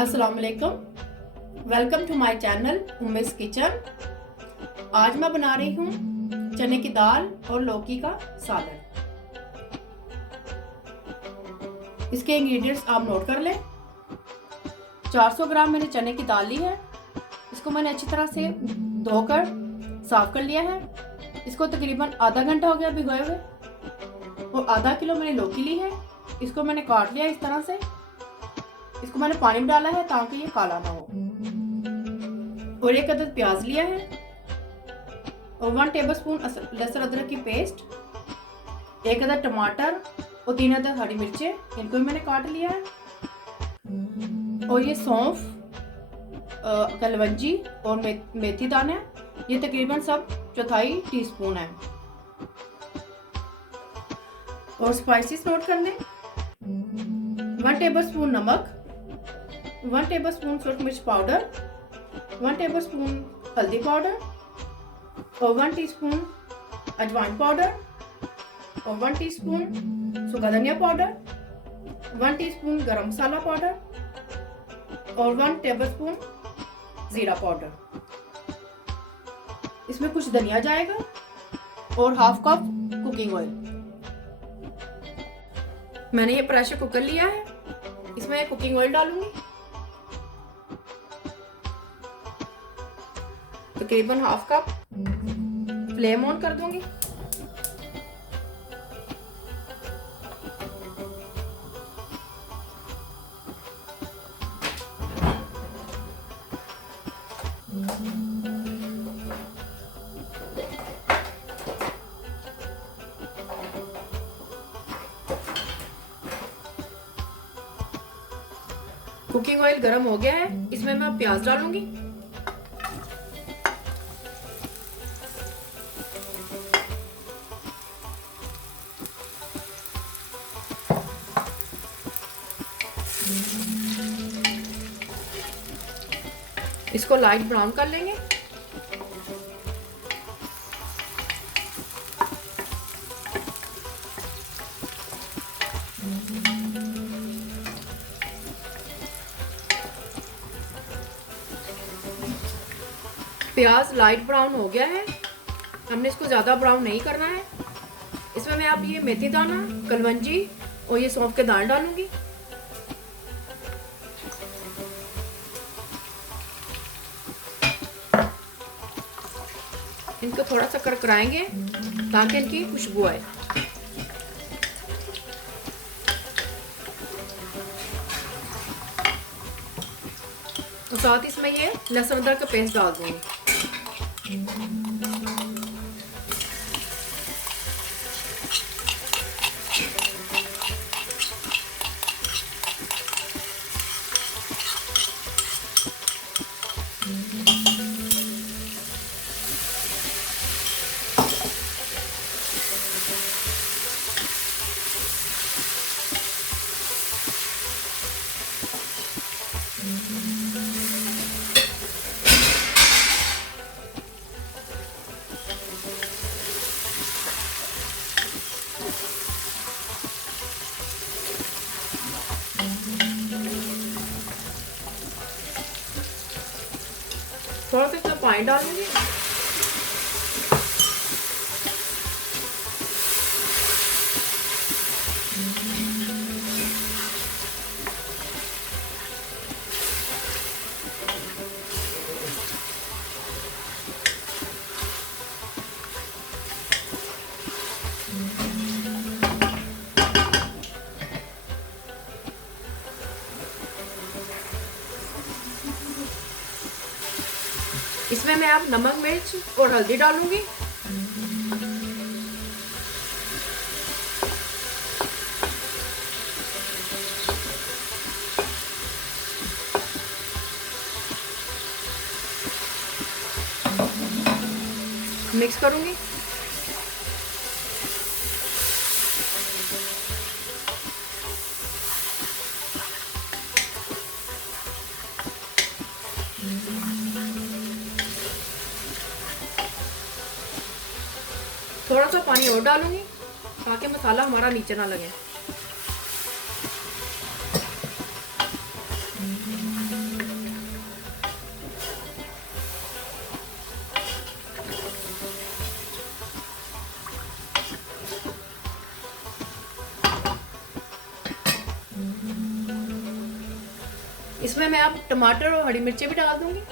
अस्सलाम वालेकुम, welcome to my channel Ummi's kitchen. आज मैं बना रही हूँ चने की दाल और लौकी का सालन। इसके इंग्रेडिएंट्स आप नोट कर लें। 400 ग्राम मैंने चने की दाल ली है। इसको मैंने अच्छी तरह से धोकर साफ कर लिया है। इसको तकरीबन आधा घंटा हो गया भिगोए हुए। और आधा किलो मैंने लौकी ली है। इसको मैंने काट लिया इस तरह से। इसको मैंने पानी में डाला है ताकि ये काला ना हो। और एक अदद प्याज लिया है और 1 टेबलस्पून लहसुन अदरक की पेस्ट, एक अदद टमाटर और 3 अदद हरी मिर्चें, इनको भी मैंने काट लिया है। और ये सौंफ, कलवंजी और मेथी दाने, ये तकरीबन सब 1/4 टीस्पून है। और स्पाइसेस नोट कर लें। 1 टेबलस्पून नमक, 1 टेबलस्पून सूरज मिर्च पाउडर, 1 टेबलस्पून हल्दी पाउडर और 1 टीस्पून अजवाइन पाउडर और 1 टीस्पून सूखा धनिया पाउडर, 1 टीस्पून गरम मसाला पाउडर और 1 टेबलस्पून जीरा पाउडर। इसमें कुछ धनिया जाएगा और हाफ कप कुकिंग ऑयल। मैंने ये प्रेशर कुकर लिया है, इसमें कुकिंग ऑयल डालूंगी तकरीबन हाफ कप। फ्लेम ऑन कर दूंगी। कुकिंग ऑयल गर्म हो गया है, इसमें मैं प्याज डालूंगी। इसको लाइट ब्राउन कर लेंगे। प्याज लाइट ब्राउन हो गया है, हमने इसको ज़्यादा ब्राउन नहीं करना है। इसमें मैं आप ये मेथी दाना, कलवंजी और ये सौंफ के दाने डालूंगी। इनको थोड़ा सा करकराएंगे ताकि इनकी खुशबू आए। और साथ ही इसमें ये लहसुन अदरक का पेस्ट डाल दूंगी। थोड़ा सा इसमें पानी डालूंगी। इसमें मैं अब नमक, मिर्च और हल्दी डालूंगी। मिक्स करूंगी। थोड़ा सा पानी और डालूंगी ताकि मसाला हमारा नीचे ना लगे। इसमें मैं अब टमाटर और हरी मिर्चें भी डाल दूंगी।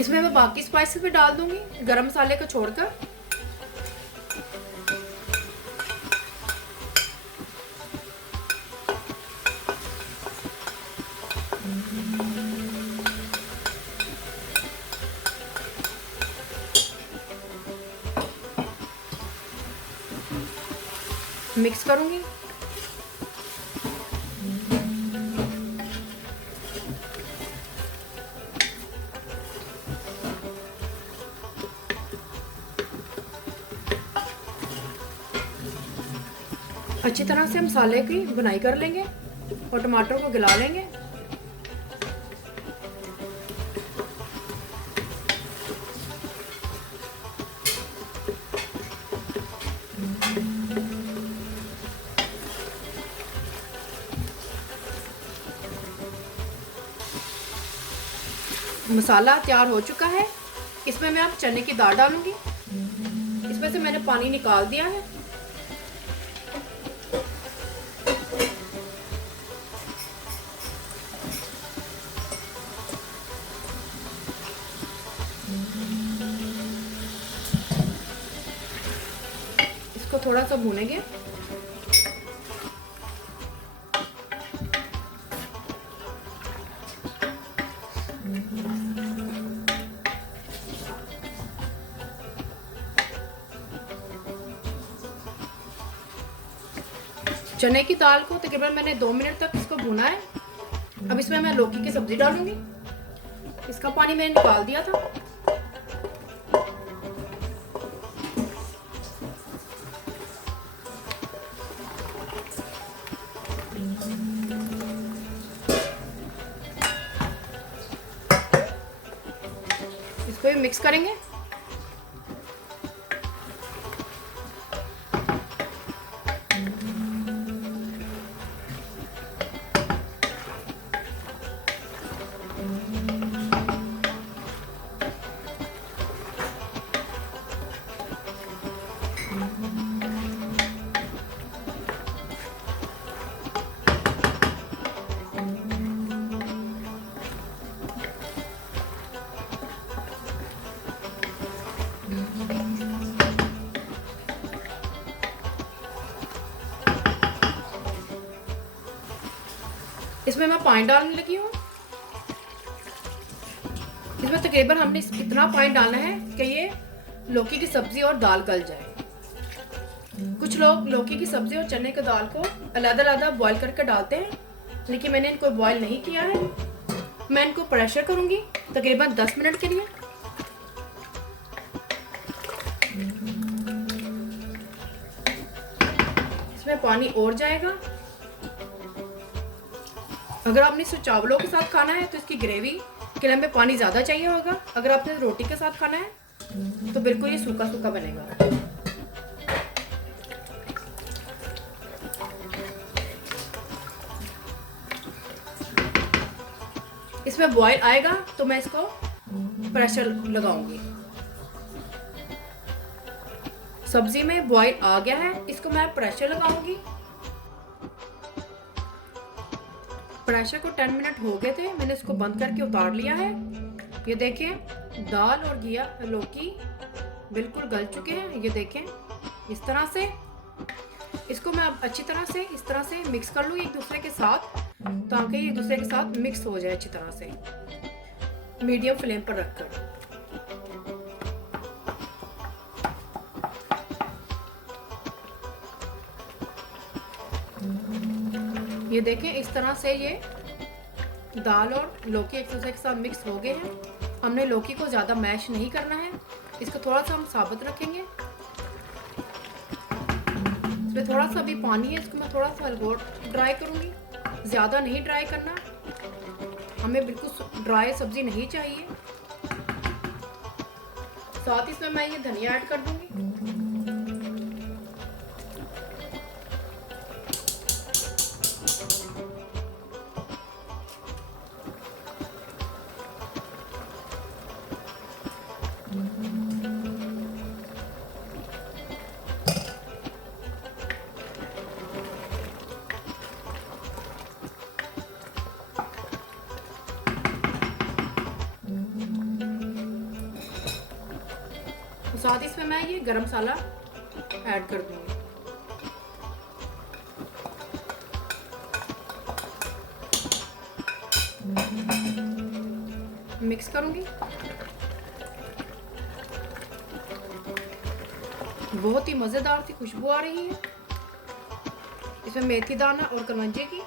इसमें मैं बाकी स्पाइसेस भी डाल दूंगी गरम मसाले को छोड़कर। मिक्स करूंगी। अच्छी तरह से मसाले की बुनाई कर लेंगे और टमाटर को गला लेंगे। मसाला तैयार हो चुका है। इसमें मैं अब चने की दाल डालूंगी। इसमें से मैंने पानी निकाल दिया है। इसको थोड़ा सा भूनेंगे। चने की दाल को तकरीबन मैंने 2 मिनट तक इसको भुना है। अब इसमें मैं लौकी की सब्जी डालूंगी। इसका पानी मैंने निकाल दिया था। इसको भी मिक्स करेंगे। इसमें मैं पानी डालने लगी हूँ। इसमें तकरीबन हमने इतना पानी डालना है कि ये लौकी की सब्जी और दाल गल जाए। कुछ लोग लौकी की सब्जी और चने की दाल को अलग-अलग बॉईल करके डालते हैं, लेकिन मैंने इनको बॉईल नहीं किया है। मैं इनको प्रेशर करूंगी तकरीबन 10 मिनट के लिए। इसमें पानी और जाएगा। अगर आपने इसे चावलों के साथ खाना है तो इसकी ग्रेवी के लिए हमें पानी ज़्यादा चाहिए होगा। अगर आपने रोटी के साथ खाना है तो बिल्कुल ये सूखा सूखा बनेगा। इसमें बॉईल आएगा तो मैं इसको प्रेशर लगाऊंगी। सब्जी में बॉईल आ गया है, इसको मैं प्रेशर लगाऊंगी। प्रेशर को 10 मिनट हो गए थे, मैंने इसको बंद करके उतार लिया है। ये देखें दाल और घिया लौकी बिल्कुल गल चुके हैं। ये देखें इस तरह से। इसको मैं अब अच्छी तरह से इस तरह से मिक्स कर लूँ एक दूसरे के साथ, ताकि ये एक दूसरे के साथ मिक्स हो जाए अच्छी तरह से, मीडियम फ्लेम पर रखकर। ये देखें इस तरह से ये दाल और लौकी एक दूसरे के साथ मिक्स हो गए हैं। हमने लौकी को ज़्यादा मैश नहीं करना है, इसको थोड़ा सा हम साबुत रखेंगे। इसमें थोड़ा सा भी पानी है, इसको मैं थोड़ा सा और ड्राई करूँगी, ज़्यादा नहीं ड्राई करना, हमें बिल्कुल ड्राई सब्ज़ी नहीं चाहिए। साथ ही इसमें मैं ये धनिया ऐड कर दूँगी। साथ ही इसमें मैं ये गरम मसाला ऐड कर दूंगी। मिक्स करूंगी। बहुत ही मज़ेदार सी खुशबू आ रही है इसमें मेथी दाना और कलौंजी की।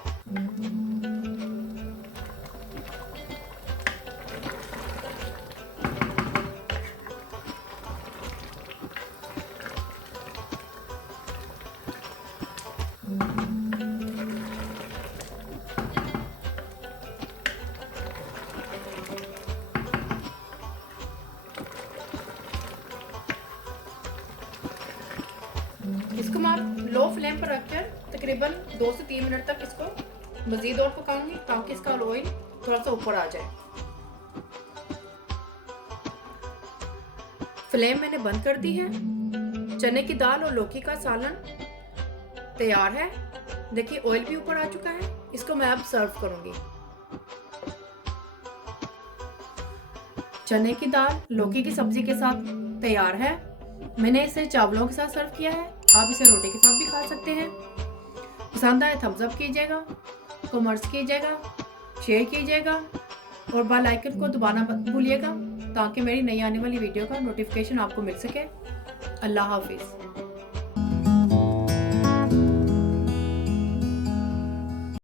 इसको मैं लो फ्लेम पर रखकर तकरीबन 2 से 3 मिनट तक इसको मज़ीद और पकाऊंगी ताकि इसका ऑयल थोड़ा सा ऊपर आ जाए। फ्लेम मैंने बंद कर दी है। चने की दाल और लौकी का सालन तैयार है। देखिए ऑयल भी ऊपर आ चुका है। इसको मैं अब सर्व करूंगी। चने की दाल लौकी की सब्जी के साथ तैयार है। मैंने इसे चावलों के साथ सर्व किया है। आप इसे रोटी के साथ भी खा सकते हैं। पसंद आए थम्स अप कीजिएगा, कमेंट्स कीजिएगा, शेयर कीजिएगा और बेल आइकन को दबाना मत भूलिएगा ताकि मेरी नई आने वाली वीडियो का नोटिफिकेशन आपको मिल सके। अल्लाह हाफिज़।